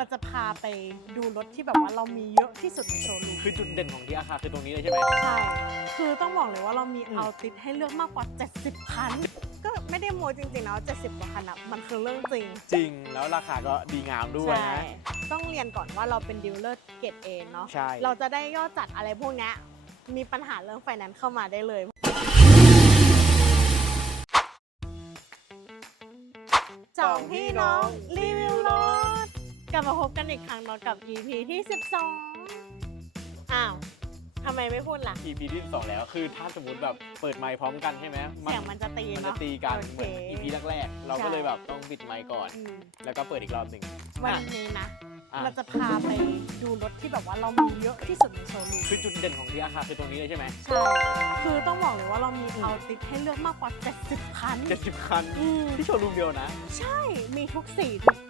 เราจะพาไปดูรถที่แบบว่าเรามีเยอะที่สุดในโชว์รูมคือจุดเด่นของที่อาคาคือตรงนี้เลยใช่ไหม ใช่คือต้องบอกเลยว่าเรามีอืมเอาติดให้เลือกมากกว่า 70 คัน ก็ไม่ได้โมจริงๆนะว่า70 กว่าคันอะมันคือเรื่องจริง จริงแล้วราคาก็ดีงามด้วยใช่นะ ต้องเรียนก่อนว่าเราเป็นดีลเลอร์เกรดเอเนาะใช่ เราจะได้ยอดจัดอะไรพวกเนี้ยมีปัญหาเรื่องไฟแนนซ์เข้ามาได้เลย สองพี่น้องรีวิวรถ กลับมาพบกันอีกครั้งเนาะกับ EP ที่ 12 อ้าวทำไมไม่พูดล่ะ EP ที่สองแล้วคือถ้าสมมติแบบเปิดไมค์พร้อมกันใช่ไหมเสียงมันจะตีมันจะเนาะ ตีกันโอเหเคมือน EP แรกๆเราก็เลยแบบต้องปิดไมค์ก่อน อืมแล้วก็เปิดอีกรอบหนึ่งวันนี้นะ อะเราจะพาไปดูรถที่แบบว่าเรามีเยอะที่สุดในโชว์รูมคือจุดเด่นของที่อาคาคือตรงนี้เลยใช่ไหมใช่ คือต้องบอกเลยว่าเรามีอืมเอาติดให้เลือกมากกว่า 70 คันเจ็ดสิบคันอืมที่โชว์รูมเดียวนะ ใช่ มีทุกสีทุกปี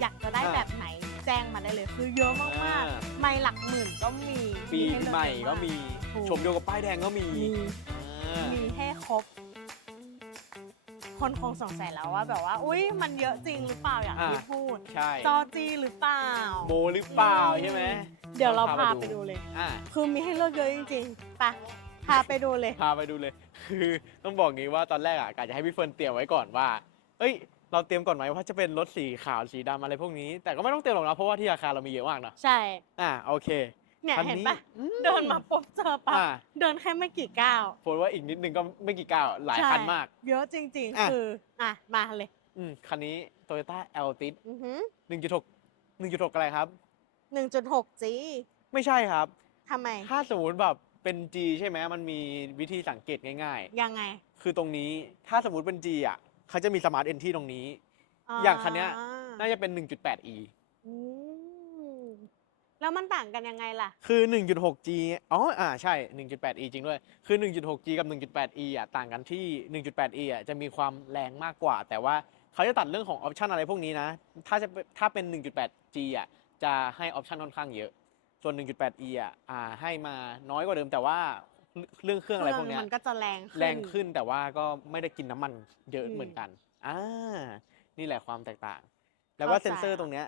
อยากจะได้อ่าแบบไหนแจ้งมาได้เลยคือเยอะมากอ่า ๆ ไม่หลักหมื่นก็มีปีให้เลือกใหม่ก็มีถูกชมเดียวกับป้ายแดงก็มีมีอ่า มีให้ครบ คนคงสงสัยแล้วว่า แบบว่า อุ้ยมันเยอะจริงหรือเปล่าอย่างที่อ่า พูด ใช่จอจีหรือเปล่า โมหรือเปล่าใช่ไหมเดี๋ยวเราต้องพาพาไปไปดูดูเลย อ่า คือมีให้เลือกเยอะจริงๆไปพาไปดูเลย พาไปดูเลย คือต้องบอกงี้ว่าตอนแรกอะกะจะให้พี่เฟิร์นเตรียมไว้ก่อนว่า เอ้ย เราเตรียมก่อนไหมว่าจะเป็นรถสีขาวสีดำอะไรพวกนี้ แต่ก็ไม่ต้องเตรียมหรอกนะเพราะว่าที่อาคารเรามีเยอะมากเนอะใช่ อ่าโอเค เนี่ยคัเห็นนี้ปะอืเดินมาปุ๊บเจอปั๊บอ่าเดินแค่ไม่กี่ก้าวโฟนว่าอีกนิดนึงก็ไม่กี่ก้าวหลายคันมากใช่เยอะจริงอะ ๆ คือ อะ มาเลยอืมคันนี้ Toyota Altis อือหือ1.6 1.6 อะไรครับ หนึ่งจุดหกจีไม่ใช่ครับ ทำไม ถ้าสมมติแบบเป็น G ใช่ไหมมันมีวิธีสังเกตง่ายยังไง ๆ คือตรงนี้ถ้าสมมติเป็น G อะ เขาจะมี Smart Entry ตรงนี้ อย่างคันเนี้ย น่าจะเป็น 1.8e อืมแล้วมันต่างกันยังไงล่ะ คือ 1.6G อ๋ออ่าใช่ 1.8e จริงด้วย คือ 1.6G กับ 1.8e อะต่างกันที่ 1.8e อะจะมีความแรงมากกว่า แต่ว่าเขาจะตัดเรื่องของออปชันอะไรพวกนี้นะ ถ้าจะเป็นถ้าเป็น 1.8G อะจะให้ออปชันค่อนข้างเยอะ ส่วน 1.8e อะอ่าให้มาน้อยกว่าเดิมแต่ว่า เรื่องเครื่องอะไรพวกเนี้ย มันก็จะแรงขึ้น แรงขึ้นแต่ว่าก็ไม่ได้กินน้ำมันเยอะอืมเหมือนกัน อ่า นี่แหละความแตกต่าง แล้วว่าเข้าใจ เซ็นเซอร์ตรงเนี้ย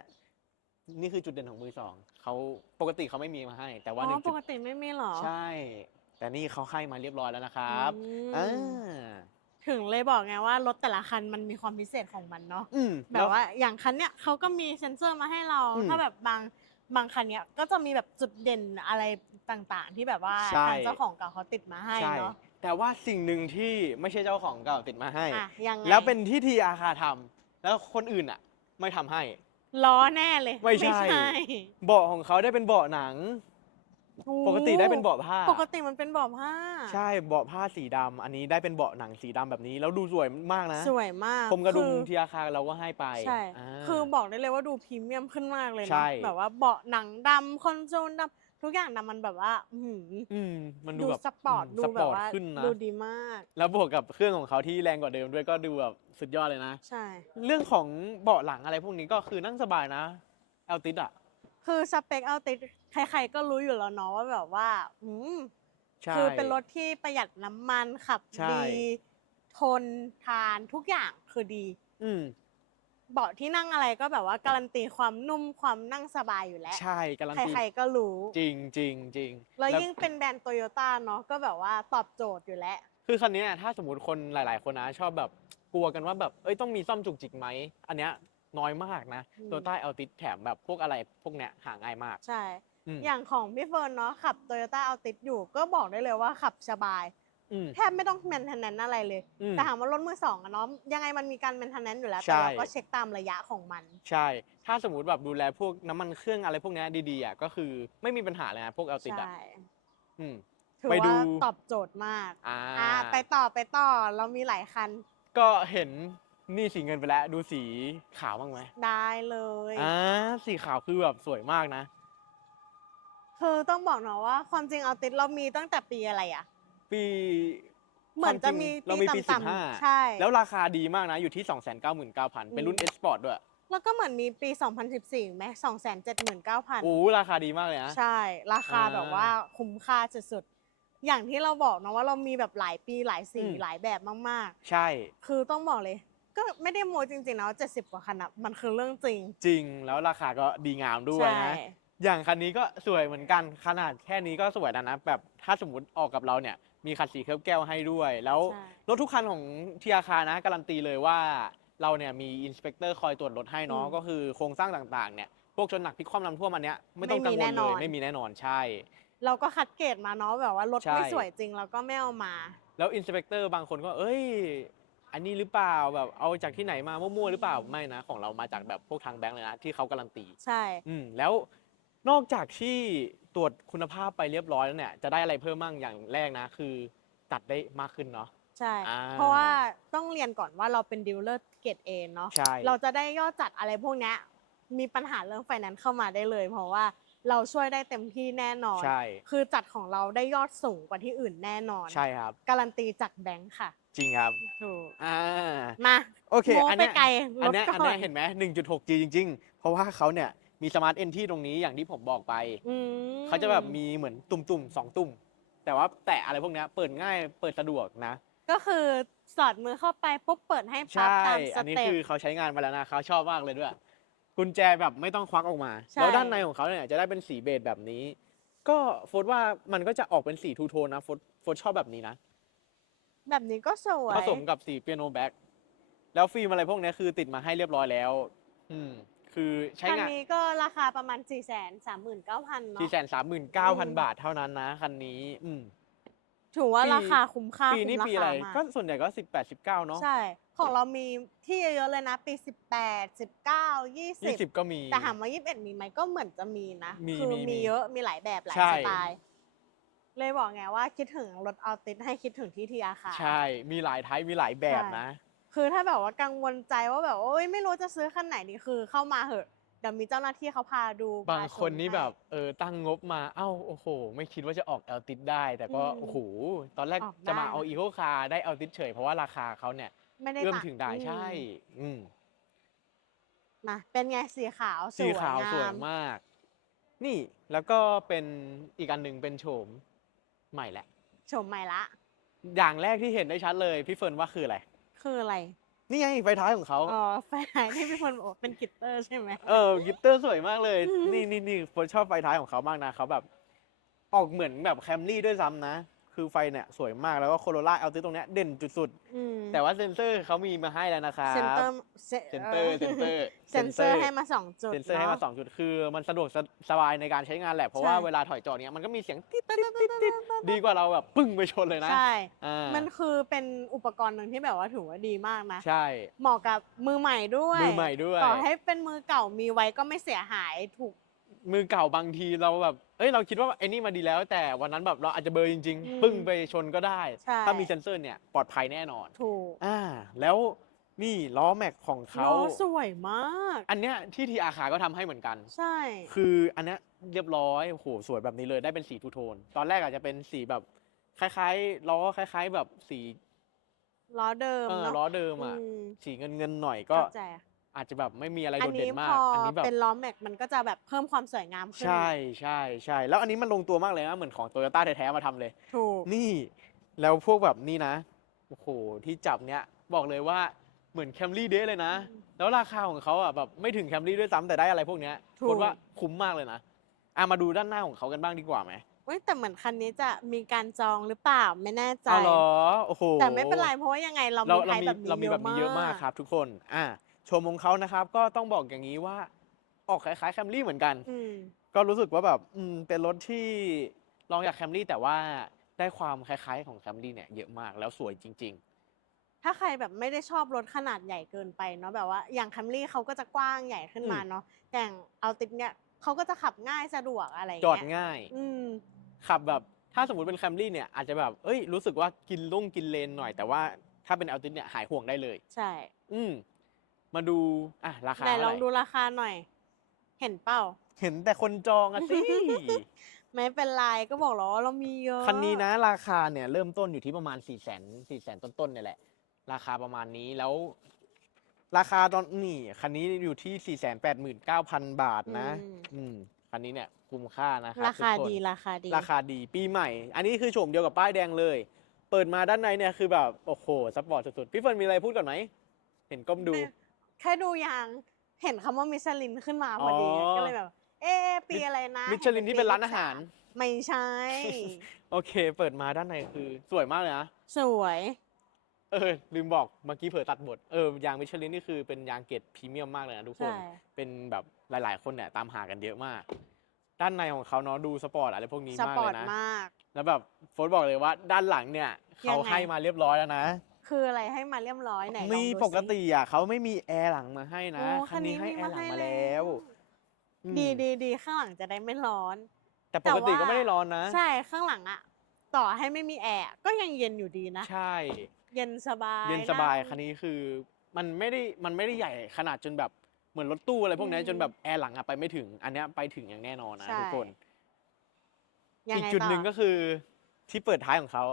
นี่คือจุดเด่นของมือสองเขาปกติเขาไม่มีมาให้ แต่ว่าอ๋หนึ่องปจุดกติไม่มีเหรอใช่ แต่นี่เขาให้มาเรียบร้อยแล้วนะครับ อืมอ่าถึงเลยบอกไงว่ารถแต่ละคันมันมีความพิเศษของมันเนาะ อืม แบบว่าอย่างคันเนี้ยเขาก็มีเซ็นเซอร์มาให้เรา อืมถ้าแบบบาง บางคันเนี้ยก็จะมีแบบจุดเด่นอะไรต่างๆ ที่แบบว่าใช่ ทางเจ้าของเก่าเขาติดมาให้ใช่ เนาะแต่ว่าสิ่งหนึ่งที่ไม่ใช่เจ้าของเก่าติดมาให้ อะยังไงแล้วเป็นที่ทีอาคาทำแล้วคนอื่นอะ ไม่ทำให้ ล้อแน่เลยไม่ใช่ เบาะของเขาได้เป็นเบาะหนังโอ้ ปกติได้เป็นเบาะผ้า ปกติมันเป็นเบาะผ้า ใช่เบาะผ้าสีดำอันนี้ได้เป็นเบาะหนังสีดำแบบนี้ แล้วดูสวยมากนะสวยมากพรมกระดุมคือ ทีอาคาเราก็ให้ไปใช่า คือบอกได้เลยว่าดูพรีเมียมขึ้นมากเลยใช่ นะ แบบว่าเบาะหนังดำคอนโซลดำทุกอย่างดำมันแบบว่าอื้อหืออืมมันดูดูแบบสปอร์ต มดูสแบปบอร์ตว่าขึ้นนะดูดีมาก แล้วบวกกับเครื่องของเขาที่แรงกว่าเดิมด้วยก็ดูแบบสุดยอดเลยนะ ใช่ เรื่องของเบาะหลังอะไรพวกนี้ก็คือนั่งสบายนะแอลติดอะคือสเปคเอาติด ใครๆก็รู้อยู่แล้วเนาะว่าแบบว่าอืมใช่ คือเป็นรถที่ประหยัดน้ำมันขับใช่ ดี ทนทานทุกอย่างคือดี อืมเบาะที่นั่งอะไรก็แบบว่าการันตีความนุ่มความนั่งสบายอยู่แล้ว ใช่การันตีใครๆก็รู้ จริงจริงจริงแล้วยิ่งเป็นแบรนด์โตโยต้าเนาะก็แบบว่าตอบโจทย์อยู่แล้ว คือคันเนี้ยถ้าสมมติคนหลาย ๆ คนนะชอบแบบกลัวกันว่าแบบเอ้ยต้องมีซ่อมจุกจิกไหมอันเนี้ยน้อยมากนะอืม ตัวใต้เอาติดแถมแบบพวกอะไรพวกเนี้ยหาง่ายมาก ใช่ อืมอย่างของพี่เฟิร์นเนาะขับโตโยต้าเอาติดอยู่ ก็บอกได้เลยว่าขับสบายอืมแทบไม่ต้องแมนเทนแนนอะไรเลยอืมแต่ถามว่ารถมือสองอะเนาะยังไงมันมีการแมนเทนแนนอยู่แล้วใช่แต่เราก็เช็คตามระยะของมัน ใช่ ถ้าสมมติแบบดูแลพวกน้ำมันเครื่องอะไรพวกเนี้ยดีๆอะก็คือไม่มีปัญหาเลยนะพวกเอาติดอะใช่อืมถือไปดูว่าตอบโจทย์มากอ่าอ่าไปต่อไปต่อเรามีหลายคัน ก็เห็นนี่สีเงินไปแล้ว ดูสีขาวบ้างไหมได้เลยอ่าสีขาวคือแบบสวยมากนะ คือต้องบอกเนาะว่าความจริงเอาติดเรามีตั้งแต่ปีอะไรอะปีเหมือนจะมีเรามีปีต่ำๆ15ใช่ แล้วราคาดีมากนะ อยู่ที่ 299,000 เป็นรุ่นอืม S Sport ด้วย แล้วก็เหมือนมีปี 2014ไหม279,000 โอ้ราคาดีมากเลยนะ ใช่ ราคาอ่าแบบว่าคุ้มค่าสุดๆ อย่างที่เราบอกเนาะว่าเรามีแบบหลายปีหลายสีอืม หลายแบบมากใช่ ๆ คือต้องบอกเลย ก็ไม่ได้โมจริงๆนะเจ็ดสิบกว่าคันอะมันคือเรื่องจริงจริงแล้วราคาก็ดีงามด้วยใช่นะ อย่างคันนี้ก็สวยเหมือนกันขนาดแค่นี้ก็สวยแล้วนะแบบถ้าสมมติออกกับเราเนี่ยมีคันสีเคลือบแก้วให้ด้วย แล้วใช่ รถทุกคันของทีอาคานะการันตีเลยว่าเราเนี่ยมีอินสเปกเตอร์คอยตรวจรถให้เนาะอืมก็คือโครงสร้างต่างๆเนี่ยพวกชนหนักพลิกคว่ำน้ำท่วมอันเนี้ยไม่ต้องไม่กัมีงวลแน่นเลอยนไม่มีแน่นอนใช่ เราก็คัดเกรดมาเนาะแบบว่ารถใช่ ไม่สวยจริงเราก็ไม่เอามา แล้วอินสเปกเตอร์บางคนก็เอ้ย อันนี้หรือเปล่าแบบเอาจากที่ไหนมามั่วๆหรือเปล่าไม่นะ ของเรามาจากแบบพวกทางแบงค์เลยนะ ที่เขาการันตี ใช่ อืมแล้ว นอกจากที่ตรวจคุณภาพไปเรียบร้อยแล้วเนี่ยจะได้อะไรเพิ่มมั่งอย่างแรกนะ คือตัดได้มากขึ้นเนาะ ใช่ อ่าเพราะว่าต้องเรียนก่อนว่าเราเป็นดีลเลอร์เกรดเอเนาะ ใช่ เราจะได้ยอดจัดอะไรพวกเนี้ยมีปัญหาเรื่องไฟแนนซ์เข้ามาได้เลย เพราะว่าเราช่วยได้เต็มที่แน่นอน ใช่คือจัดของเราได้ยอดสูงกว่าที่อื่นแน่นอน ใช่ครับ การันตีจากแบงค์ค่ะ จริงครับถูก อ่ามา โอเคโม้อันไปเนี้ยไกลอันเนี้ยลดก่อันเนี้ยเห็นไหม 1.6G จริง ๆ เพราะว่าเขาเนี่ย มีสมาร์ทเอนที่ตรงนี้อย่างที่ผมบอกไป อืมเขาจะแบบมีเหมือนตุ่มๆสองตุ่ม แต่ว่าแตะอะไรพวกเนี้ยเปิดง่ายเปิดสะดวกนะ ก็คือสอดมือเข้าไปปุ๊บเปิดให้ปั๊บใช่ ตามสอันนี้เต็ป คือเขาใช้งานมาแล้วนะเขาชอบมากเลยด้วย กุญแจแบบไม่ต้องควักออกมา ใช่ แล้วด้านในของเขาเนี่ยจะได้เป็นสีเบจแบบนี้ ก็โฟดว่ามันก็จะออกเป็นสีทูโทนนะโฟดโฟดชอบแบบนี้นะ แบบนี้ก็สวย ผสมกับสีเปียโนแบ็กแล้วฟิล์มอะไรพวกเนี้ยคือติดมาให้เรียบร้อยแล้ว อืม คือใช้คันงาน นี้ก็ราคาประมาณ 4 3 9 0 0 0เนาะ สี่แสนสามหมื่นเก้าพันบาทเท่านั้นนะคันนี้ อืม ถือว่าปี ราคาคุ้มค่าปีนี้คุ้มปีราอะไรคามากก็ส่วนใหญ่ก็สิบแปดสิบเก้าเนาะใช่ ของเรามีที่เยอะๆเลยนะ ปี 18 19 ยี่สิบ20 ก็มี แต่ถามว่า 21 มีไหมก็เหมือนจะมีนะ มีคือมีมีมีเยอะมีหลายแบบหลายใช่ สไตล์ เลยบอกไงว่าคิดถึงรถเอาติสให้คิดถึงที่ทีอาคา ใช่ มีหลายไทป์มีหลายแบบใช่ นะ คือถ้าแบบว่ากังวลใจว่าแบบว่าโอ๊ยไม่รู้จะซื้อคันไหนดีคือเข้ามาเหอะเดี๋ยวมีเจ้าหน้าที่เขาพาดูบางพชมคนนี่ให้แบบเออตั้งงบมาเอ้าโอ้โห ไม่คิดว่าจะออกเอลติดได้ แต่ก็อืมโอ้โหตอนแรกออกจะมาได้เอาอีโคคาได้เอลติดเฉยเพราะว่าราคาเขาเนี่ยไม่ได้เอื้อมต่าถึงได้อืมใช่ อืมมาเป็นไงสีขาวสีขาวงสวยมาก นี่แล้วก็เป็นอีกอันหนึ่งเป็นโฉมใหม่แหละโฉมใหม่ละ อย่างแรกที่เห็นได้ชัดเลย พี่เฟิร์นว่าคืออะไร คืออะไร นี่ไงไฟท้ายของเขาอ๋อไฟท้ายที่พี่พลบอกเป็นกิตเตอร์ใช่ไหมเออกิตเตอร์สวยมากเลยอืมนี่นี่นี่เฟิร์นชอบไฟท้ายของเขามากนะเขาแบบ ออกเหมือนแบบแคมรี่ด้วยซ้ำนะ คือไฟเนี่ยสวยมากแล้วก็โคโรล่าเอลติตรงเนี้ยเด่นสุด อืมๆแต่ว่าเซนเซอร์เขามีมาให้แล้วนะครับเซนเตอร์เซนเตอร์เซนเตอร์ เซนเซอร์ให้มาสองจุดเซนเซอร์ให้มาเนะสองจุดคือมันสะดวกสสบายในการใช้งานแหละ เพราะว่าใช่เวลาถอยจอดเนี้ยมันก็มีเสียงติดติดติดติดดีกว่าเราแบบปึ้งไปชนเลยนะใช่ อ่ามันคือเป็นอุปกรณ์หนึ่งที่แบบว่าถือว่าดีมากนะ ใช่เหมาะกับมือใหม่ด้วย มือใหม่ด้วย ต่อให้เป็นมือเก่ามีไว้ก็ไม่เสียหายถูก มือเก่าบางทีเราแบบ เอ้ยเราคิดว่าไอ้นี่มาดีแล้ว แต่วันนั้นแบบเราอาจจะเบลอจริง อืมๆ ปึ้งไปชนก็ได้ ใช่ ถ้ามีเซ็นเซอร์เนี่ยปลอดภัยแน่นอน ถูกอ่า แล้วนี่ล้อแม็กของเขา ล้อสวยมาก อันเนี้ยที่ทีอาคาก็ทำให้เหมือนกัน ใช่ คืออันเนี้ยเรียบร้อยโอ้โหสวยแบบนี้เลยได้เป็นสีทูโทน ตอนแรกอาจจะเป็นสีแบบคล้ายๆล้อคล้าย ๆ แบบสีล้อเดิมเออเนาะล้อเดิมอะ มสีเงินเงินๆหน่อยก็ เข้าใจอาจจะแบบไม่มีอะไรอัโดนดเด่นี้นมาพกออันนี้แบบเป็นล้อแม็กมันก็จะแบบเพิ่มความสวยงามขึ้น ใช่ใช่ใช่แล้วอันนี้มันลงตัวมากเลยนะเหมือนของโตโยต้าแท้ๆมาทำเลย ถูก นี่ แล้วพวกแบบนี้นะ โอ้โห ที่จับเนี้ยบอกเลยว่าเหมือนแคมรี่เดเลยนะอืมแล้วราคาของเขาอะแบบไม่ถึงแคมรี่ด้วยซ้ำแต่ได้อะไรพวกเนี้ยถูกคนว่าคุ้มมากเลยนะอะมาดูด้านหน้าของเขากันบ้างดีกว่าไหมเว้ยแต่เหมือนคันนี้จะมีการจองหรือเปล่าไม่แน่ใจอ้าวเหรอโอ้โหแต่ไม่เป็นไรเพราะว่ายังไงเราเรามีไทเรายมีแบบนี้เรามีแบบนี้เยอะมากครับ ทุกคนอะ ชมของเขานะครับ ก็ต้องบอกอย่างนี้ว่าออกคล้ายๆแคมรี่เหมือนกัน อืม ก็รู้สึกว่าแบบอืมเป็นรถที่ลองจากแคมรี่แต่ว่าได้ความคล้ายๆของแคมรี่เนี่ยเยอะมากแล้วสวยจริง ถ้าใครแบบไม่ได้ชอบรถขนาดใหญ่เกินไปเนาะแบบว่าอย่างคัมรี่เขาก็จะกว้างใหญ่ขึ้นมาอืม เนาะแต่อย่างเอาติดเนี่ยเขาก็จะขับง่ายสะดวกอะไรๆจอดเงี้ยง่าย อืม ขับแบบถ้าสมมติเป็นแคมรี่เนี่ยอาจจะแบบเอ้ยรู้สึกว่ากินลุ่งกินเลนหน่อยแต่ว่าถ้าเป็นอัลติสเนี่ยหายห่วงได้เลย ใช่ อืม มาดูอะราคาไหนลเท่าองไหดูร่ราคาหน่อย เห็นเปล่าเห็นแต่คนจองอะสิไม่เป็นไรก็บอกแล้วว่าเรามีเยอะคันนี้นะ ราคาเนี่ยเริ่มต้นอยู่ที่ประมาณ4ี่แสนสี่แสนต้นๆเนี่ยแหละ ราคาประมาณนี้แล้ว ราคาตอนนี่คันนี้อยู่ที่4ี่แสนแปดหมื่นเก้าพันบาทนะ อืมอืมคันนี้เนี่ยคุ้มค่านะครับราคาทุกนดีราคาดี ราคาดีปีใหม่ อันนี้คือโฉมเดียวกับป้ายแดงเลย เปิดมาด้านในเนี่ยคือแบบ โอ้โหสปอร์ตสุดๆ พี่เฟิร์นมีอะไรพูดก่อนไหม เห็นก้มดูไม่ แค่ดูยางเห็นคำว่ามิชลินขึ้นมาพอดีอ๋อ ก็เลยแบบ เอ๊ะปีอะไรนะมิชลินที่เป็นร้านอาหาร ไม่ใช่ โอเค เปิดมาด้านในคือ สวยมากเลยนะ สวย เออ ลืมบอกเมื่อกี้เผลอตัดบท เออยางมิชลินนี่คือเป็นยางเกรดพรีเมียมมากเลยนะทุกคน ใช่ เป็นแบบหลาย ๆ คนเนี่ยตามหากันเยอะมาก ด้านในของเขาเนาะดูสปอร์ตอะไรพวกนี้สมากปอเลร์ตยนะ มาก แล้วแบบโฟร์บอกเลยว่าด้านหลังเนี่ยยัเขางไง ให้มาเรียบร้อยแล้วนะ คืออะไรให้มาเรียบร้อยไหนลองนี่ดูปกสิติอะเขาไม่มีแอร์หลังมาให้นะ โอ้คันนี้ให้แอร์หลังมาให้แล้วอืมดีดีดีข้างหลังจะได้ไม่ร้อน แต่ปกติก็ไม่ได้ร้อนนะ ใช่ข้างหลังอะต่อให้ไม่มีแอร์ก็ยังเย็นอยู่ดีนะ ใช่ เย็นสบายเย็นสบายง คันนี้คือมันไม่ได้มันไม่ได้ใหญ่ขนาดจนแบบเหมือนรถตู้อะไรพวกนี้อืมจนแบบแอร์หลังอะไปไม่ถึง อันเนี้ยไปถึงอย่างแน่นอนนะใช่ ทุกคน ยังอีกไงจุดต่หนึ่งก็คือที่เปิดท้ายของเขา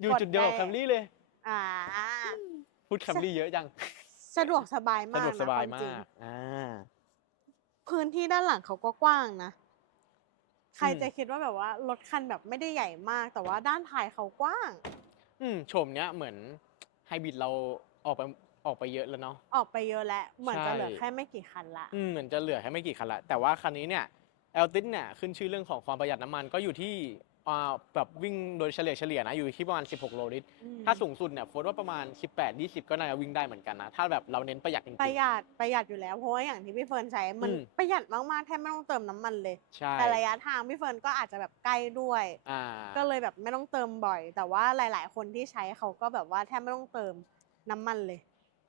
อยู่กดจุดเดียวกับได้ แคมรี่เลย อ่า พูดแคมรี่เยอะจัง สะดวกสบายสะมากดวกสบายนะควมาจริงก อ่า พื้นที่ด้านหลังเขาก็กว้างนะ ใครอืม จะคิดว่าแบบว่ารถคันแบบไม่ได้ใหญ่มาก แต่ว่าด้านท้ายเขากว้าง อืมโฉมเนี้ยเหมือนไฮบริดเราออกไปออกไปเยอะแล้วเนาะ ออกไปเยอะแล้วเหมือนจะเหลือใช่ แค่ไม่กี่คันละ อืมเหมือนจะเหลือแค่ไม่กี่คันละแต่ว่าคันนี้เนี่ยเอลตินเนี่ยขึ้นชื่อเรื่องของความประหยัดน้ำมันก็อยู่ที่ อ่าแบบวิ่งโดยเฉลี่ยเฉลี่ยนะอยู่ที่ประมาณ 16 โลลิตรอืมถ้าสูงสุดเนี่ยโฟร์ว่าประมาณ 18 20 ก็น่าจะวิ่งได้เหมือนกันนะ ถ้าแบบเราเน้นประหยัดจริงประหยัดประหยัดอยู่แล้วเพราะว่าอย่างที่พี่เฟิร์นใช้มันอืม ประหยัดมากๆแทบไม่ต้องเติมน้ำมันเลยๆใช่แต่ระยะทางพี่เฟิร์นก็อาจจะแบบใกล้ด้วย อ่า ก็เลยแบบไม่ต้องเติมบ่อย แต่ว่าหลาย ๆ คนที่ใช้เขาก็แบบว่าแทบไม่ต้องเติมน้ำมันเลย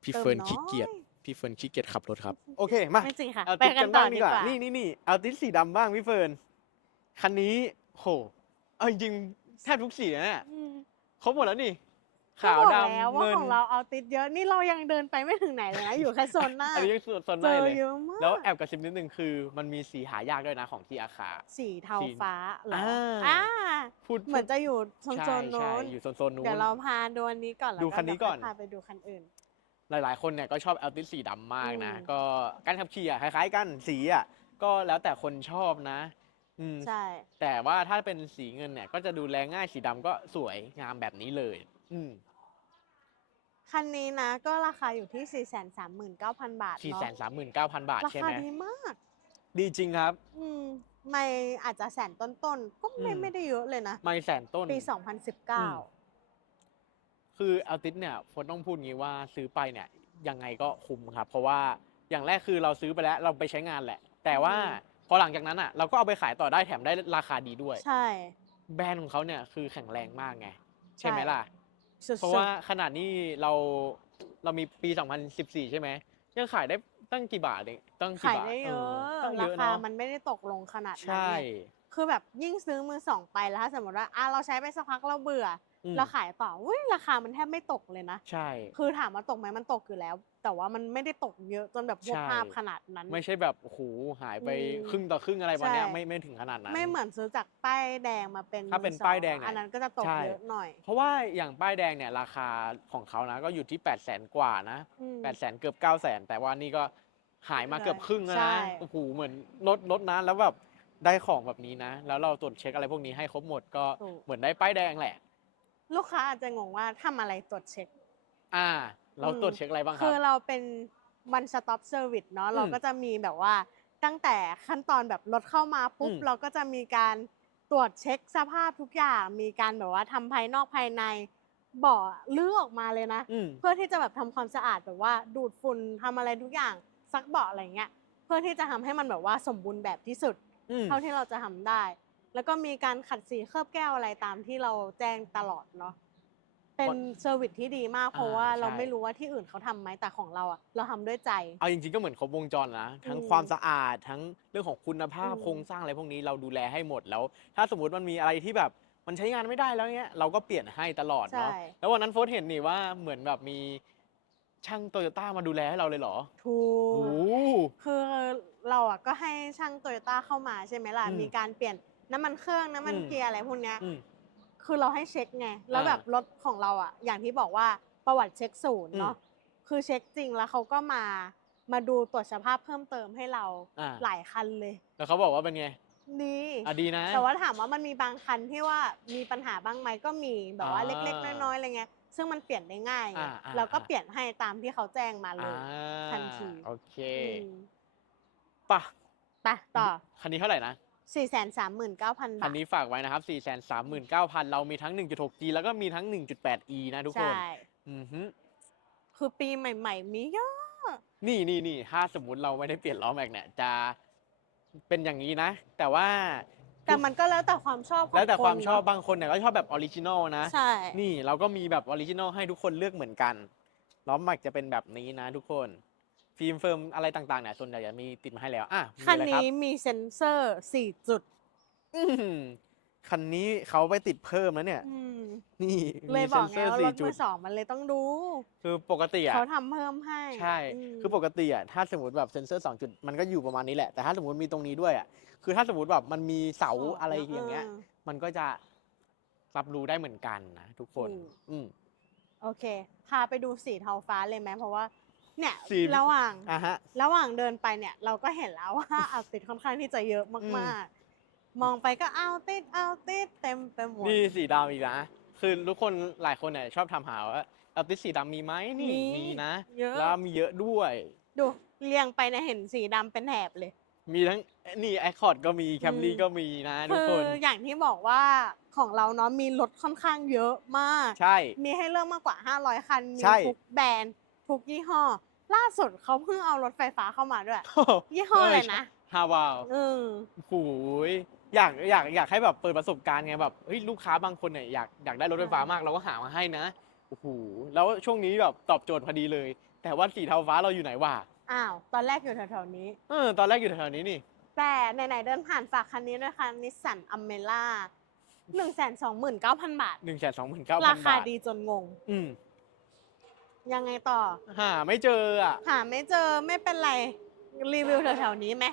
พี่ติมเฟิร์นน้อขี้เกียจพี่เฟิร์นขี้เกียจขับรถครับ โอเค มา ไม่จริงค่ะ เอาไปติดกักันนต่อบ้างดีดีกกว่าว่า นี่นี่นี่เอาติดสีดำบ้างพี่เฟิร์น คันนี้โห เอาจริงๆแทบทุกสีนะเนี่ยอืมครบหมดแล้วนี่ก็ขาวบอกดำแล้วว่าเงินของเราเอาติดเยอะนี่เรายังเดินไปไม่ถึงไหนเลยนะอยู่แค่โซนหน้าอันนี้ยังส่วนส่วนเจในอเลยเยอะมากแล้วแอบกระซิบนิดนึงคือ มันมีสีหายากด้วยนะของที่อาคา สีเทาสีฟ้าเหรออ่า อ่าพูดเหมือนจะอยู่โซนใช่โซนโน้ใช่นอยู่โซนโซนนู้น เดี๋ยวเราพาดูอันนี้ก่อนแล้วดูคันนี้ก่อน เดี๋ยวค่ยพาไปดูคันอื่น หลาย ๆ คนเนี่ยก็ชอบแอลติสสีดำมากนะ อืม ก็การขับขี่อะคล้าย ๆ กันสีอะก็แล้วแต่คนชอบนะ อืมใช่ แต่ว่าถ้าเป็นสีเงินเนี่ย ก็จะดูแลง่ายสีดำก็สวยงามแบบนี้เลย อืมคันนี้นะก็ราคาอยู่ที่ 4 3 9 0 0 0 บาทสี่เนาะแสนสามหมื่นเก้าพันบาทราใช่คาไหมดีมาก ดีจริงครับ อืมไม่อาจจะแสนต้นๆ ก็ไม่อืม ไม่ได้เยอะเลยนะ ไม่แสนต้น ปีอืม2019 คืออัลติสเนี่ยโฟนต้องพูดงี้ว่าซื้อไปเนี่ยยังไงก็คุ้มครับ เพราะว่าอย่างแรกคือเราซื้อไปแล้วเราไปใช้งานแหละ แต่ว่าอืมพ อหลังจากนั้นอะเราก็เอาไปขายต่อได้แถมได้ราคาดีด้วย ใช่ แบรนด์ของเขาเนี่ยคือแข็งแรงมากไง ใช่ไหมใช่ล่ะ สุดๆเพราะว่าขนาดนี้เราเรามีปี 2014 ใช่ไหมยังขายได้ตั้งกี่บาทเองตั้งกี่ขายบาทได้เยอะตั้งเยราอะคาเนาะมันไม่ได้ตกลงขนาดนั้นใช่ไงคือแบบยิ่งซื้อมือสองไปแล้วถ้าสมมติว่าอะเราใช้ไปสักพักเราเบื่ออม เราขายต่ออุ้ยราคามันแทบไม่ตกเลยนะ ใช่ คือถามว่าตกไหมมันตกอยู่แล้ว แต่ว่ามันไม่ได้ตกเยอะจนแบบพวกใช่ภาพขนาดนั้น ไม่ใช่แบบโอ้โหหายไปอืมครึ่งต่อครึ่งอะไรประมาณเนี้ยใช่ไม่ไม่ถึงขนาดนั้น ไม่เหมือนซื้อจากป้ายแดงมาเป็นถ้าเป็นมือสองป้ายแดงเนี่ยอันนั้นก็จะตกใช่เยอะหน่อย เพราะว่าอย่างป้ายแดงเนี่ยราคาของเขานะก็อยู่ที่8 0 0แสนกว่านะอืม8 0 0แสนเกือบ9 0 0แสนแต่ว่านี่ก็หายมาเกือบครึ่งแล้วใช่นะโอ้โหเหมือนลดลดนะแล้วแบบได้ของแบบนี้นะ แล้วเราตรวจเช็คอะไรพวกนี้ให้ครบหมดก็ถูกเหมือนได้ป้ายแดงแหละ ลูกค้าอาจจะงงว่าทำอะไรตรวจเช็ค อ่า เราอืมตรวจเช็คอะไรบ้างครัคืบอเราเป็น one stop service เนาะอืมเราก็จะมีแบบว่าตั้งแต่ขั้นตอนแบบรถเข้ามาปุ๊บ อืม เราก็จะมีการตรวจเช็คสภาพทุกอย่าง มีการแบบว่าทำภายนอกภายในเบ่อลื้อออกมาเลยนะ อืม เพื่อที่จะแบบทำความสะอาดแบบว่าดูดฝุ่นทำอะไรทุกอย่างซักเบาะอะไรเงี้ย เพื่อที่จะทำให้มันแบบว่าสมบูรณ์แบบที่สุด อืม เท่าที่เราจะทำได้ แล้วก็มีการขัดสีเคลือบแก้วอะไรตามที่เราแจ้งตลอดเนาะเป็นเซอร์วิสที่ดีมากเพราะว่าอ่าเราใช่ไม่รู้ว่าที่อื่นเขาทำไหมแต่ของเราอะเราทำด้วยใจ เอาจริงๆก็เหมือนครบวงจรนะ ทั้งอืมความสะอาดทั้งเรื่องของคุณภาพอืมโครงสร้างอะไรพวกนี้เราดูแลให้หมดแล้ว ถ้าสมมติมันมีอะไรที่แบบมันใช้งานไม่ได้แล้วเนี้ยเราก็เปลี่ยนให้ตลอดใช่เนาะแล้ววันนั้นโฟสเห็นนี่ว่าเหมือนแบบมีช่างโตโยต้ามาดูแลให้เราเลยเหรอ ถูโอ้กโหคือเราอะก็ให้ช่างโตโยต้าเข้ามาใช่ไหมล่ะอืมมีการเปลี่ยน น้ำมันเครื่องน้ำมันอืมเกียร์อะไรพวกเนี้ยอืม คือเราให้เช็คไงแล้วอ่าแบบรถของเราอะอย่างที่บอกว่าประวัติเช็คศูนย์เนาะคือเช็คจริงแล้วเขาก็มามาดูตรวจสภาพเพิ่มเติมให้เราอ่า หลายคันเลยแล้วเขาบอกว่าเป็นไงดีอะดีนะ แต่ว่าถามว่ามันมีบางคันที่ว่ามีปัญหาบ้างไหมก็มีแบบว่าอ่าเล็กๆ น้อยๆอะไรเงี้ยซึ่งมันเปลี่ยนได้ง่ายไงอ่าอ่าแล้วก็อ่าเปลี่ยนให้ตามที่เขาแจ้งมาเลอ่ายทันทีโอเคอืมป่ะไปต่อคันนี้เท่าไหร่นะ 4 3 9 0 0 0คับานทนี้ฝากไว้นะครับ 439,000 เรามีทั้ง 1.6G แล้วก็มีทั้ง 1.8E นะทุกคน ใช่ อือฮึคือปีใหม่ ๆ มีเยอะ นี่นี่นี่ถ้าสมมุติเราไม่ได้เปลี่ยนล้อแม็กเนี่ยจะเป็นอย่างนี้นะ แต่ว่าแต่มันก็แล้วแต่ความชอบของแล้วแต่ความนชอบเนะบางคนเนี่ยก็ชอบแบบออริจินอลนะ ใช่ นี่เราก็มีแบบออริจินอลให้ทุกคนเลือกเหมือนกันล้อแม็กจะเป็นแบบนี้นะทุกคน ฟิล์มเฟิร์มอะไรต่างๆเนี่ยส่วนใหญ่จะมีติดมาให้แล้วอะมีคันอะไรครับนี้มีเซ็นเซอร์4จุดอื้อหือคันนี้เขาไปติดเพิ่มแล้วเนี่ย อืมนี่เลมียบเซ็อกนไงเซอร์ว่ารสี่ถจุมืดอสองมันเลยต้องดู คือปกติอะ เขาทำเพิ่มให้ใช่ มคือปกติอะ ถ้าสมมติแบบเซ็นเซอร์สองจุด มันก็อยู่ประมาณนี้แหละ แต่ถ้าสมมติมีตรงนี้ด้วยอะ คือถ้าสมมติแบบมันมีเสาอะไรอย่างเงี้ย มันก็จะรับรู้ได้เหมือนกันนะทุกคนถูกอืม โอเค พาไปดูสีเทาฟ้าเลยไหมเพราะว่า เนี่ยสีระหว่าง อะฮะ ระหว่างเดินไปเนี่ยเราก็เห็นแล้วว่าอาติดค่อนข้างที่จะเยอะมากๆ มองไปก็เอาติดเอาติดเต็มไปหมด นี่สีดำอีกนะ คือทุกคนหลายคนเนี่ยชอบทำหาว่าเอาติดสีดำมีไหมนี่มีมีนะเยอะ แล้วมีเยอะด้วย ดูเรียงไปเนี่ยเห็นสีดำเป็นแถบเลย มีทั้งนี่ไอคอร์ดก็มีแคมรี่อืม ก็มีนะ ทุกคืคอนอย่างที่บอกว่าของเราเนาะมีรถค่อนข้างเยอะมาก ใช่ มีให้เลือกมากกว่า 500 คัน มีใช่ ทุกแบรนด์ ทุกยี่ห้อ ล่าสุดเขาเพิ่งเอารถไฟฟ้าเข้ามาด้วย ยี่ห้ออะไรนะฮาวาวเออโอ้ยอยากอยากอยากให้แบบเปิดประสบการณ์ไงแบบเฮ้ยลูกค้าบางคนเนี่ยอยากอยากได้รถไฟฟ้ามากเราก็หามาให้นะโอ้โหแล้วช่วงนี้แบบตอบโจทย์พอดีเลย แต่ว่าสีเทาฟ้าเราอยู่ไหนวะอ้าว ตอนแรกอยู่แถวๆนี้ เออ ตอนแรกอยู่แถวๆนี้นี่ แต่ไหนๆเดินผ่านฝากคันนี้ด้วยค่ะนิสสันอัมเมล่าหนึ่งแสนสองหมื่นเก้าพันบาทหนึ่งแสนสองหมื่นเก้าพัรานคาบาทดีจนงง อืม ยังไงต่อ หาไม่เจออะ หาไม่เจอไม่เป็นไร รีวิวแถวๆนี้ไหม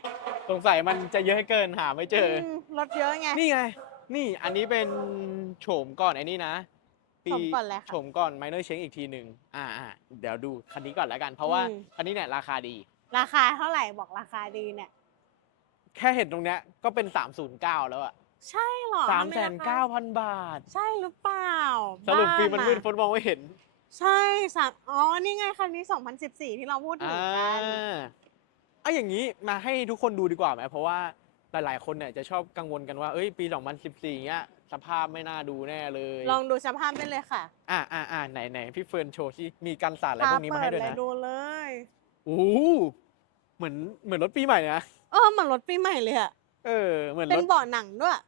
สงสัยมันจะเยอะเกินหาไม่เจออมรถเยอะไง นี่ไง นี่อันนี้เป็นโฉมก่อนไอ้นี่นะโฉมก่อนอะไรคะโฉมก่อนไมเนอร์เชงอีกทีหนึ่งอ่าอ่าเดี๋ยวดูคันนี้ก่อนแล้วกัน เพราะว่าอืม คันนี้เนี่ยราคาดี ราคาเท่าไหร่บอกราคาดีเนี่ย แค่เห็นตรงเนี้ยก็เป็น 309 แล้วอะใช่เหรอสามทำไแสนรคเก้าพันบาท ใช่หรือเปล่าสรุปฟิล์มบ้ามันมืดอะฟนมองไม่เห็น ใช่สามอ๋อ นี่ไงคันนี้ 2014 ที่เราพูดถึอ่างกันเอาอย่างนี้มาให้ทุกคนดูดีกว่าไหมเพราะว่าหลายๆคนเนี่ยจะชอบกังวลกันว่าเอ้ยปี 2014เนี้ยสภาพไม่น่าดูแน่เลยลองดูสภาพได้เลยค่ะอ่าอ่าอ่าไหนไหนพี่เฟิร์นโชว์ที่มีการสาดอะไรพวกนี้มาเปิให้ดด้วยเลยนะดูเลย โอ้โหเหมือนเหมือนรถปีใหม่นะเออเหมือนรถปีใหม่เลยอะเออเหมือนเป็รนถเบาะหนังด้วย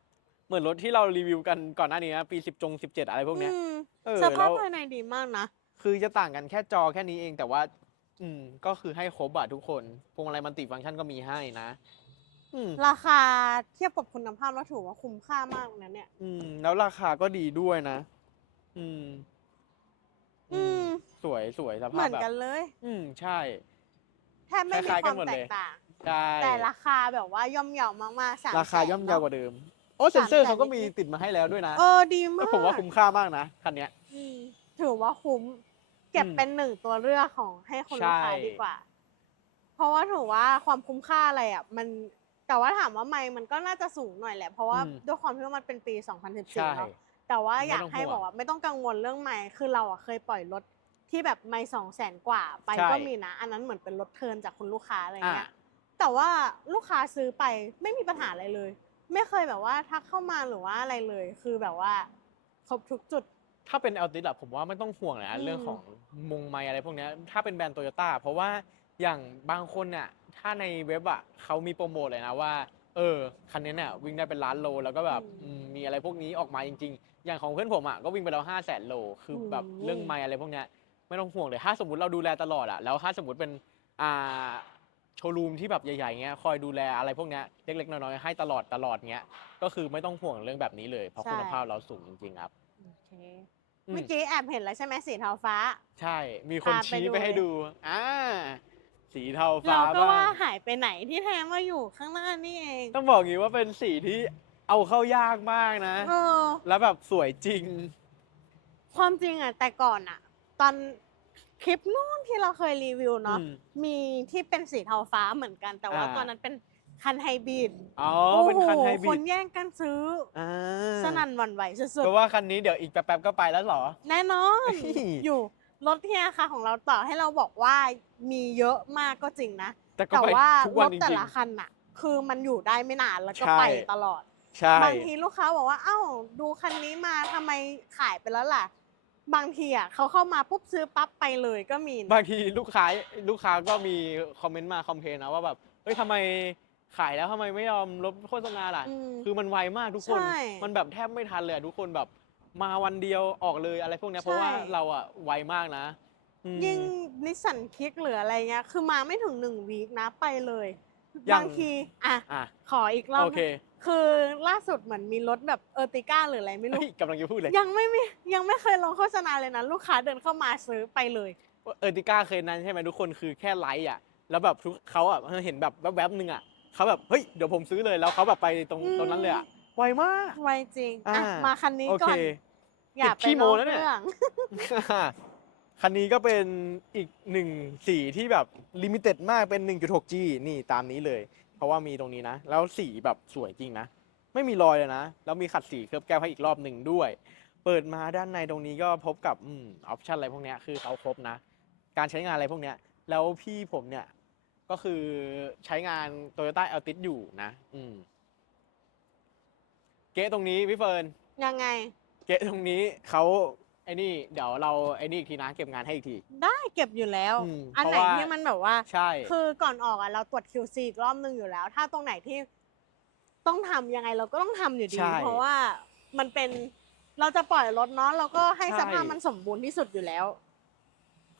เหมือนรถที่เรารีวิวกันก่อนหน้านี้นะปี10จง17 อะไรพวกเนี้ย อืม เออสภาพแล้วภายในดีมากนะ คือจะต่างกันแค่จอแค่นี้เองแต่ว่า อืม ก็คือให้ครบอะทุกคนพวงมาลัยมันติฟังก์ชันก็มีให้นะ อืม ราคาเทียบกับคุณภาพแล้วถือว่าคุ้มค่ามากนะเนี่ย อืม แล้วราคาก็ดีด้วยนะ อืม อืม สวยสวยสเหภามืพอนแบบกันเลย อืม ใช่ แทบไม่มีคล้ายๆคกัวานมหมดแตเลย กต่าง ใช่แต่ราคาแบบว่าย่อมเยาวมากๆสามราคาแสนย่อมเยาวกเนะว่าเดิม โอ้เซนเซอร์สามแสนเขาก็มีนิดๆติดมาให้แล้วด้วยนะเออดีมากผมว่าคุ้มค่ามากนะคันเนี้ย อืมถือว่าคุ้ม เก็บอืมเป็นหนึ่งตัวเลือกของให้คนลูกค้าใช่ ดีกว่า เพราะว่าถือว่าความคุ้มค่าอะไรอะ มันแต่ว่าถามว่าไม่มันก็น่าจะสูงหน่อยแหละ เพราะว่าอืมด้วยความที่ว่ามันเป็นปี ใช่ 2014เนาะ แต่ว่าไม่อยากต้องให้ห่วงบอกว่าไม่ต้องกังวลเรื่องไม่คือเราอะเคยปล่อยรถที่แบบไม่สองแสนกว่าไปใช่ก็มีนะ อันนั้นเหมือนเป็นรถเทิร์นจากคุณลูกค้าอะไรอ่าเงี้ยแต่ว่าลูกค้าซื้อไปไม่มีปัญหาอะไรเลย ไม่เคยแบบว่าทักเข้ามาหรือว่าอะไรเลย คือแบบว่า ครบทุกจุด ถ้าเป็นเอลติสอะผมว่าไม่ต้องห่วงเลยอืนะมเรื่องของมงไมอะไรพวกเนี้ยถ้าเป็นแบรนด์โตโยต้าเพราะว่าอย่างบางคนเนี่ยถ้าในเว็บอะเขามีโปรโมทเลยนะว่า เออคันนี้เนี่ยวิ่งได้เป็นล้านโล แล้วก็แบบอืมอืมมีอะไรพวกนี้ออกมาจริง ๆ อย่างของเพื่อนผมอะก็วิ่งไปแล้วห้าแสนโล คือแบบโอ้เรื่องไมอะไรพวกเนี้ยไม่ต้องห่วงเลยถ้าสมมติเราดูแลตลอดอะแล้วถ้าสมมติเป็นอ่า โชว์รูมที่แบบใหญ่ๆเงี้ยคอยดูแลอะไรพวกเนี้ยเล็กๆน้อยๆให้ตลอดตลอดเงี้ยก็คือไม่ต้องห่วงเรื่องแบบนี้เลย เพราะใช่ คุณภาพเราสูงจริงๆครับโอเคอืมเมื่อกี้แอบเห็นแล้วใช่ไหมสีเทาฟ้า ใช่มีคนพาไปชี้ดู ไปให้เลยดูอ่าสีเทาฟ้าเราก็บ้าว่าง หายไปไหนที่แท้มาอยู่ข้างหน้านี่เองต้องบอกงี้ว่าเป็นสีที่เอาเข้ายากมากนะ เออ แล้วแบบสวยจริง ความจริงอะแต่ก่อนอะ ตอน คลิปนู่นที่เราเคยรีวิวเนาะอืมมีที่เป็นสีเทาฟ้าเหมือนกัน แต่ว่าอ่า ตอนนั้นเป็นคันไฮบริดอ๋อเป็นคันไฮบครินดแย่งกันซื้ออ่าสนั่นหวั่นไหวสุดเพราะว่าคันนี้เดี๋ยวอีกแป๊บๆก็ไปแล้วเหรอ ๆ แน่นอนเฮ้ยอยู่รถที่ราคาของเราต่อให้เราบอกว่ามีเยอะมากก็จริงนะ แต่ก็แต่ไปว่าทุกรวันถจแต่ริง ละคันน่ะคือมันอยู่ได้ไม่นานแล้วก็ใช่ ไปตลอด ๆ ใช่ บางทีลูกค้าบอกว่า เอ้า ดูคันนี้มาทำไมขายไปแล้วล่ะ บางทีอะเขาเข้ามาปุ๊บซื้อปั๊บไปเลยก็มีนะบางทีลูกค้าลูกค้าก็มีคอมเมนต์มาคอมเพลนนะว่าแบบเฮ้ยทำไมขายแล้วทำไมไม่ยอมลบโฆษณาล่ะ อืม คือมันไวมากทุกคน ใช่มันแบบแทบไม่ทันเลยอะทุกคนแบบมาวันเดียวออกเลยอะไรพวกเนี้ยใช่ เพราะว่าเราอะไวมากนะอืมยิ่งนิสสันคิกหรืออะไรเงี้ย คือมาไม่ถึงหนึ่งวีคนะไปเลย อย่างบางทีอะอะขออีกรอบโอเคคือล่าสุดเหมือนมีรถแบบเออร์ติก้าหรืออะไรไม่รู้ เฮ้ยกำลังจะพูดเลยยังไม่มียังไม่เคยลงโฆษณาเลยนะ ลูกค้าเดินเข้ามาซื้อไปเลย เออร์ติก้าเคยนั้นใช่ไหมทุกคนคือแค่ไลค์อะแล้วแบบทุกเขาอะเห็นแบบแวบๆนึงอะเขาแบบเฮ้ยเดี๋ยวผมซื้อเลยแล้วเขาแบบไปตรงอืม ตรงนั้นเลยอะไวมาก ไวจริงอะอ่ามาคันนี้โอก่เคอนอย่าติดไปขี้นโม้อกแล้วเนี่ย เรื่อง คันนี้ก็เป็นอีกหนึ่งสีที่แบบลิมิเต็ดมากเป็น 1.6G นี่ตามนี้เลย เพราะว่ามีตรงนี้นะ แล้วสีแบบสวยจริงนะ ไม่มีรอยเลยนะ แล้วมีขัดสีเคลือบแก้วให้อีกรอบหนึ่งด้วย เปิดมาด้านในตรงนี้ก็พบกับอืมออปชันอะไรพวกเนี้ยคือเขาครบนะ การใช้งานอะไรพวกเนี้ยแล้วพี่ผมเนี่ยก็คือใช้งาน Toyota Altis อยู่นะ อืม เก๊ะตรงนี้พี่เฟิร์นยังไง เก๊ะตรงนี้เขาไอ้นี่เดี๋ยวเราไอ้นี่อีกทีนะเก็บงานให้อีกที ได้เก็บอยู่แล้ว อืมอันไหนเพราะว่า ที่มันแบบว่า ใช่ คือก่อนออกอะเราตรวจ QC อีกรอบนึงอยู่แล้ว ถ้าตรงไหนที่ต้องทำยังไงเราก็ต้องทำอยู่ดี ใช่เพราะว่ามันเป็นเราจะปล่อยรถเนาะเราก็ให้ใช่ สภาพมันสมบูรณ์ที่สุดอยู่แล้ว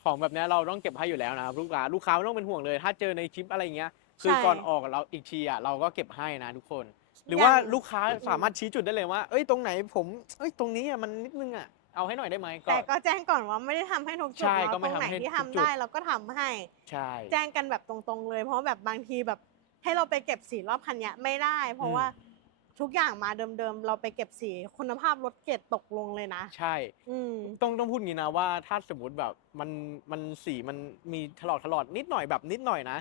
ของแบบเนี้ยเราต้องเก็บให้อยู่แล้วนะครับลูกค้าลูกค้าไม่ต้องเป็นห่วงเลย ถ้าเจอในคลิปอะไรเงี้ย คือใช่ก่อนออกเราอีกทีอะเราก็เก็บให้นะทุกคน หรือว่าอย่าง ลูกค้าสามารถชี้จุดได้เลยว่า เอ้ยตรงไหนผมเอ้ยตรงนี้อะมันนิดนึงอะ เอาให้หน่อยได้ไหมก็ แต่ก็แจ้งก่อนว่าไม่ได้ทำให้ทุกจุดใช่เนาะก็ตไม่รงไหนทำให้ที่ทุทำกจุด ได้เราก็ทำให้ ใช่ แจ้งกันแบบตรงๆเลย เพราะแบบบางทีแบบให้เราไปเก็บสีรอบคันเนี้ยไม่ได้ เพราะว่าทุกอย่างมาเดิมๆเราไปเก็บสีคุณภาพรถเกรดตกลงเลยนะ ใช่ อืม ต้องต้องพูดงี้นะว่าถ้าสมมติแบบมันมันสีมันมีถลอกถลอดนิดหน่อยแบบนิดหน่อยนะ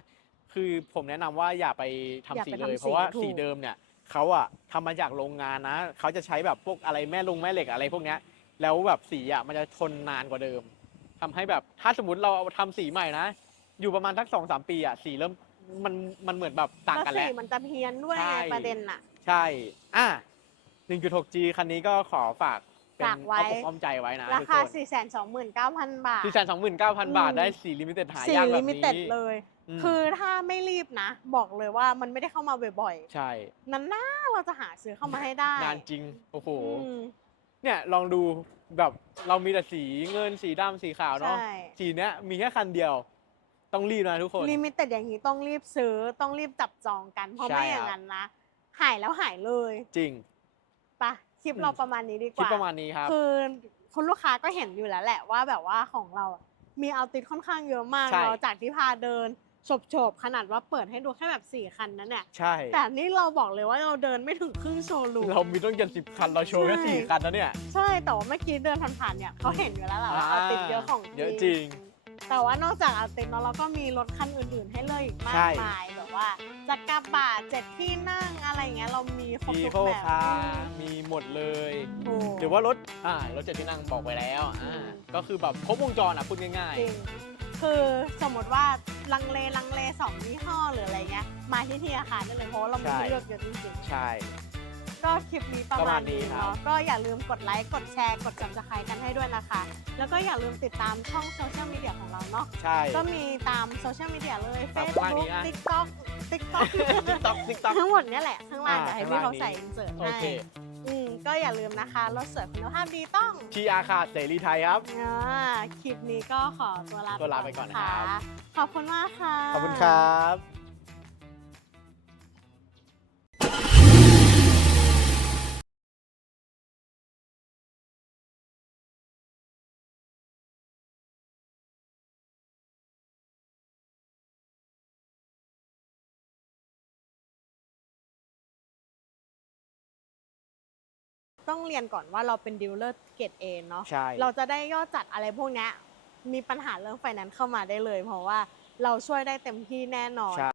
คือผมแนะนำว่าอย่าไปทำอย่าสีไปเลยทำสีเพราะว่าถูก สีเดิมเนี่ยเขาอะทำมาจากโรงงานนะเขาจะใช้แบบพวกอะไรแม่ลงแม่เหล็กอะไรพวกเนี้ย แล้วแบบสีอะมันจะทนนานกว่าเดิมทำให้แบบถ้าสมมติเราทำสีใหม่นะ อยู่ประมาณสักสองสามปีอะสีเริ่มมันมันเหมือนแบบต่างกันแล้แล้ววสีมันจะเพี้ยนด้วยใช่ไงประเด็นน่ะ ใช่อะ 1.6G คันนี้ก็ขอฝากเป็นฝากไว้อ้อมอกอ้อมใจไว้นะราทุกคาคน429,000 บาทสี่แสนสองหมื่นเก้าพันบาทอืมได้สีลิมิเต็ดหาสียากแบลิบมินี้เต็ดเลยมคือถ้าไม่รีบนะ บอกเลยว่ามันไม่ได้เข้ามาบ่อยใช่ๆนั้นน่าเราจะหาซื้อเข้ามาให้ได้งานจริง โอ้โหอืม เนี่ยลองดูแบบเรามีแต่สีเงินสีดำสีขาวเนาะใช่ สีเนี้ยมีแค่คันเดียว ต้องรีบนะทุกคน ลิมิเต็ดอย่างนี้ต้องรีบซื้อต้องรีบจับจองกัน เพราะใช่ไม่อย่างครับ นั้นนะหายแล้วหายเลยจริง ไปะคลิปอืม เราประมาณนี้ดีกคิดว่า ประมาณนี้ครับ คือคุณลูกค้าก็เห็นอยู่แล้วแหละว่าแบบว่าของเราอะมีเอาติดค่อนข้างเยอะมากใช่เราจากที่พาเดิน โฉบๆขนาดว่าเปิดให้ดูแค่แบบสี่คันนั้นเนี่ยใช่ แต่นี่เราบอกเลยว่าเราเดินไม่ถึงครึ่งโชว์รูม เรามีต้องเจ็ดสิบคันเราโชว์แค่ใช่ สี่คันนะเนี่ย ใช่แต่ว่าเมื่อกี้เดินผ่านๆเนี่ยเขาเห็นอยู่แล้วแหละว่าเอาติดเยอะของเยอะจริง แต่ว่านอกจากเอาติดเนาะเราก็มีรถคันอื่นๆ ให้เลือกอีกมาใช่ กมายแบบว่าจักรบะเจ็ดที่นั่งอะไรอย่างเงี้ยเรามีครบมีทุกโฟแบบคาร์มีหมดเลยถูกหรือว่ารถ อ่ารถเจ็ดที่นั่งบอกไปแล้ว อ่า ก็คือแบบครบวงจรอะพูดง่ายจริง คือสมมติว่าลังเลลังเลสองยี่ห้อหรืออะไรเงี้ย มาที่ที่อาคารได้เลยเพราะว่าเรามีใช่ให้เลือกเยอะจริงๆใช่ ๆ ก็คลิปนี้ประประมามาณณนี้นี้ครับ เนาะก็อย่าลืมกดไลค์กดแชร์กด subscribe กันให้ด้วยนะคะ แล้วก็อย่าลืมติดตามช่องโซเชียลมีเดียของเราเนาะใช่ ก็มีตามโซเชียลมีเดียเลย ครับ Facebook ข้างนี้อะ TikTok TikTok ติ๊กต็อกติ๊กต็อก ทั้งหมดเนี่ยแหละข้างล่างอ่าเดี๋ยวให้ข้างพี่ล่างเขานี้ใส่อินเสิร์ตโอให้เค อืมก็อย่าลืมนะคะรถสวยคุณภาพดีต้องทีอาคาเสรีไทยครับ อ่าคลิปนี้ก็ขอตัวลาตัวลาไปก่อนนะครับ ขอบคุณมากค่ะ ขอบคุณครับ ต้องเรียนก่อนว่าเราเป็นดีลเลอร์เกรดเอเนาะใช่ เราจะได้ยอดจัดอะไรพวกเนี้ยมีปัญหาเรื่องไฟแนนซ์เข้ามาได้เลย เพราะว่าเราช่วยได้เต็มที่แน่นอน ใช่